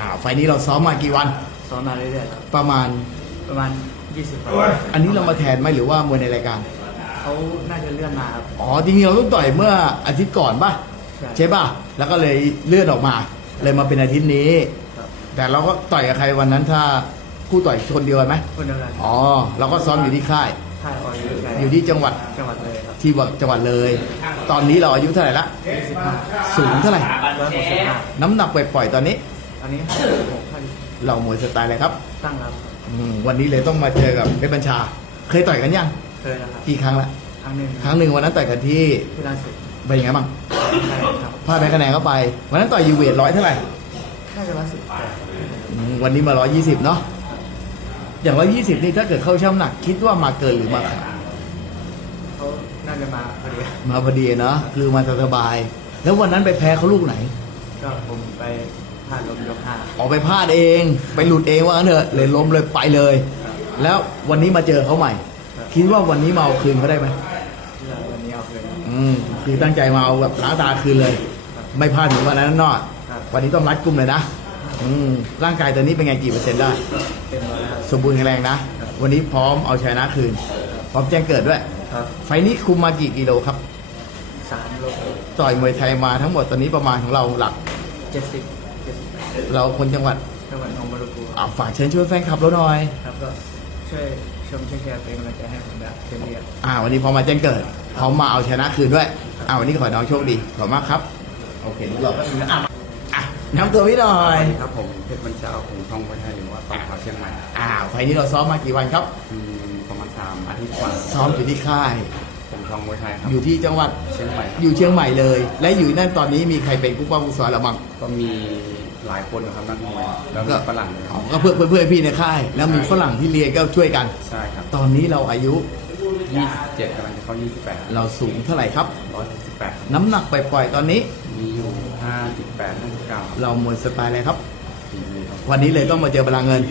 อ่าไฟล์นี้เราซ้อมมากี่วัน ซ้อมมาเรื่อยๆครับประมาณ ประมาณ 20วันอันนี้เรามาแทนไหมหรือว่ามวยในรายการ เขาน่าจะเลื่อนมาครับ อ๋อจริงๆเราต้องต่อยเมื่ออาทิตย์ก่อนป่ะใช่ใช่ป่ะแล้วก็เลยเลื่อนออกมา เลยมาเป็นอาทิตย์นี้ ครับ แต่เราก็ต่อยกับใครวันนั้นถ้าคู่ต่อยคนเดียวกันไหมคนเดียวกันอ๋อเราก็ซ้อมอยู่ที่ค่าย ค่ายออยยุทธอยู่ที่จังหวัดจังหวัดเลยครับที่จังหวัดเลย ตอนนี้เราอายุเท่าไหร่ละ 25 สูงเท่าไหร่ ร้อยหกสิบห้าน้ำหนักปล่อยๆตอนนี้ อันนี้56ท่านเรามวยสไตล์อะไรครับตั้งรับ อืมวันนี้เลยต้องมาเจอกับเพชรบัญชา เคยต่อยกันยังเคยนะครับกี่ครั้งละครั้งหนึ่งครั้งหนึ่งวันนั้นต่อยกันที่ที่ล่าสุดเป็นยังไงบ้างใช่ครับพลาดแพ้คะแนนเข้าไป วันนั้นต่อยยูเวทร้อยเท่าไหร่น่าจะล่าสุดแต่อืมวันนี้มาร้อยยี่สิบเนาะอย่างร้อยยี่สิบนี่ถ้าเกิดเข้าช่ำหนัก คิดว่ามาเกินหรือมาขาดเขาน่าจะมาพอดีมาพอดีเนาะคือมาสบายๆแล้ววันนั้นไปแพ้เขาลูกไหน ก็ผมไป พลาดลมยกห้าออกไปพลาดเอง ไปหลุดเองว่างั้นเถอะเลยล้มเลยไปเลย แล้ววันนี้มาเจอเขาใหม่ คิดว่าวันนี้มาเอาคืนเขาได้ไหมที่เราวันนี้เอาคืนอืมคือตั้งใจมาเอาแบบล้างตาคืนเลย ไม่พลาดเหมือนวันนั้นเนอดครับวันนี้ต้องรัดกุมเลยนะอืมร่างกายตอนนี้เป็นไงกี่เปอร์เซ็นต์ได้เต็มร้อยแล้วสมบูรณ์แข็งแรงนะ วันนี้พร้อมเอาชยนะคืน พร้อมแจ้งเกิดด้วยครับไฟล์นี้คุมมากี่กิโลครับสามโลต่อยมวยไทยมาทั้งหมดตอนนี้ประมาณของเราหลักเจ็ดสิบ เจ็ดสิบแปดเราคนจังหวัดจังหวัดหนองบัวลำพูอ่าฝากเชิญช่วยแฟนคลับเราหน่อยครับก็ช่วยชมช่วยแชร์เป็นกำลังใจให้ผมแบบเต็มที่ครับอ่าวันนี้พร้อมมาแจ้งเกิดพร้อมมาเอาชนะคืนด้วยอ่าวันนี้ขอให้น้องโชคดีขอบคุณมากครับโอเคเราก็อะอะน้ำตัวพี่หน่อยครับผมเพชรบัญชาของทองไว้ให้หรือว่าตองขาวเชียงใหม่อ่าไฟล์นี้เราซ้อมมากี่วันครับอืมประมาณสามอาทิตย์กว่าซ้อมอยู่ที่ค่ายผมทองไว้ให้ครับอยู่ที่จังหวัดเชียงใหม่ครับอยู่เชียงใหม่เลย และอยู่นั่นตอนนี้มีใครเป็นกุ๊กป้ากุ๊กซอยเราบ้างก็มี หลายคนนะครับนักมวยแล้วก็ฝรั่งด้วยคอ๋รัอบก็เพื่อนเพื่อนๆพี่ในค่าย แล้วมีฝรั่งที่เรียนก็ช่วยกัน ใช่ครับตอนนี้เราอายุ27กำลังจะเข้า28 เราสูงเท่าไหร่ครับ168น้ำหนักปล่อยๆตอนนี้ มีอยู่ 58 59เรามวยสไตล์อะไรครับ ฝีมือครับ วันนี้เลยต้องมาเจอพลังเงิน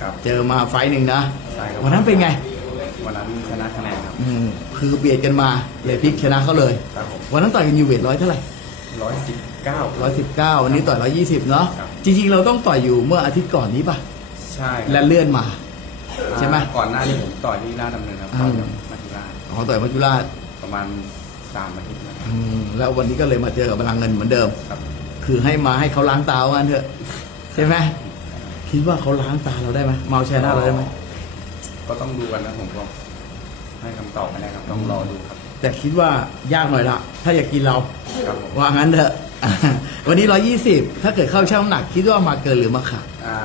ครับ เจอมาไฟต์หนึ่งนะใช่ครับวันนั้นเป็นไงวันนั้นชนะคะแนนครับ อืมคือเบียดกันมาเลยพลิกชนะเขาเลย ครับผม วันนั้นต่อยกันยูเวทร้อยเท่าไหร่ 119ร้อยสิบเก้าวันนี้ต่อยร้อยยี่สิบเนาะครับ จริงๆ เราต้องต่อยอยู่เมื่ออาทิตย์ก่อนนี้ป่ะ ใช่และเลื่อนมา ใช่ไหมก่อนหน้านี้ผมต่อยที่ราชดำเนินครับอืต่อยม กับมาธิราชอ๋อต่อยมัจจุราชประมาณ3อาทิตย์นะครับอืมแล้ววันนี้ก็เลยมาเจอกับพลังเงินเหมือนเดิม ครับคือให้มาให้เขาล้างตาว่างั้นเถอะ ใช่ไหมคิดว่าเขาล้างตาเราได้ไหมเมาชนะเราได้ไหมก็ต้องดูกันนะผมก็ให้คำตอบไม่ได้ครับต้องรอดูครับ แต่คิดว่ายากหน่อยละถ้าอยากกินเราครับผมว่างั้นเถอะ วันนี้ร้อยี่สิบถ้าเกิดเข้าช่างน้ำหนัก คิดว่ามาเกินหรือมาขาดอ่า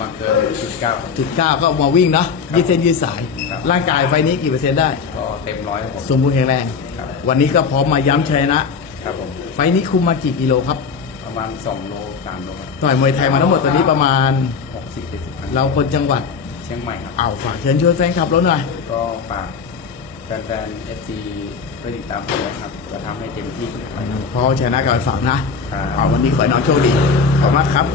มาเกินจุดเก้า จุดเก้าก็มาวิ่งเนาะยืดเส้นยืดสาย ครับ ร่างกายไฟนี้กี่เปอร์เซ็นต์ได้ ก็เต็มร้อยครับผม สมบูรณ์แข็งแรง ครับ วันนี้ก็พร้อมมาย้ำชัยนะ ครับผม ไฟนี้คุมมากี่กิโลครับ ประมาณสองโลสามโลครับต่อยมวยไทยมาทั้งหมดตอนนี้ประมาณหกสิบเจ็ดสิบครั้งเราคนจังหวัดเชียงใหม่ครับ เอาฝากเชิญชวนแฟนคลับเราหน่อย ก็ฝาก แฟนๆเอฟซีช่วยติดตามผมนะครับจะทำให้เต็มที่ไปครับเพราะชนะกับฝากนะ ครับ เอาวันนี้ขอให้น้องโชคดีขอบคุณมากครับ